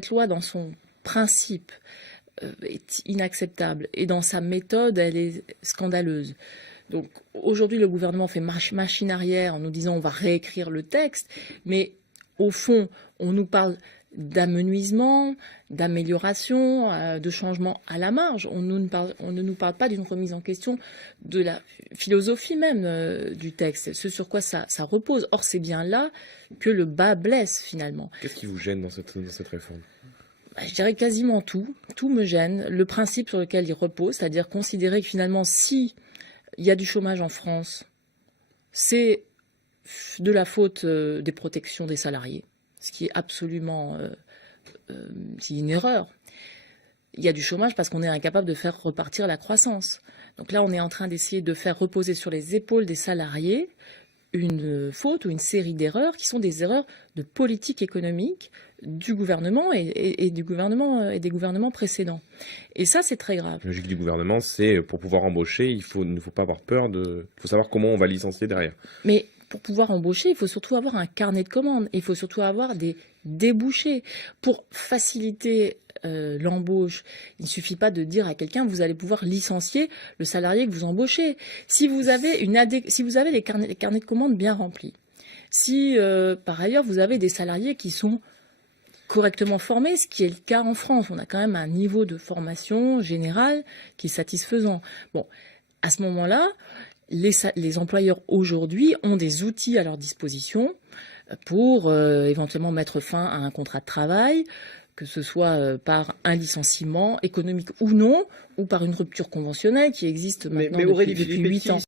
Cette loi, dans son principe, est inacceptable et dans sa méthode, elle est scandaleuse. Donc aujourd'hui, le gouvernement fait machine arrière en nous disant on va réécrire le texte, mais au fond, on nous parle d'amenuisement, d'amélioration, de changement à la marge. On ne nous parle pas d'une remise en question de la philosophie même du texte, ce sur quoi ça repose. Or, c'est bien là que le bas blesse finalement. Qu'est-ce qui vous gêne dans cette réforme ? Je dirais quasiment tout. Tout me gêne. Le principe sur lequel il repose, c'est-à-dire considérer que finalement, si il y a du chômage en France, c'est de la faute des protections des salariés, ce qui est absolument une erreur. Il y a du chômage parce qu'on est incapable de faire repartir la croissance. Donc là, on est en train d'essayer de faire reposer sur les épaules des salariés une faute ou une série d'erreurs qui sont des erreurs de politique économique du gouvernement et des gouvernements précédents. Et ça, c'est très grave. La logique du gouvernement, c'est pour pouvoir embaucher, il ne faut pas avoir peur il faut savoir comment on va licencier derrière. Mais pour pouvoir embaucher, il faut surtout avoir un carnet de commandes. Il faut surtout avoir des débouchés. Pour faciliter l'embauche, il ne suffit pas de dire à quelqu'un vous allez pouvoir licencier le salarié que vous embauchez. Si vous avez des carnets de commandes bien remplis, si par ailleurs vous avez des salariés qui sont correctement formés, ce qui est le cas en France, on a quand même un niveau de formation générale qui est satisfaisant. Bon, à ce moment-là, les employeurs aujourd'hui ont des outils à leur disposition pour éventuellement mettre fin à un contrat de travail, que ce soit par un licenciement économique ou non, ou par une rupture conventionnelle qui existe maintenant depuis 8 ans.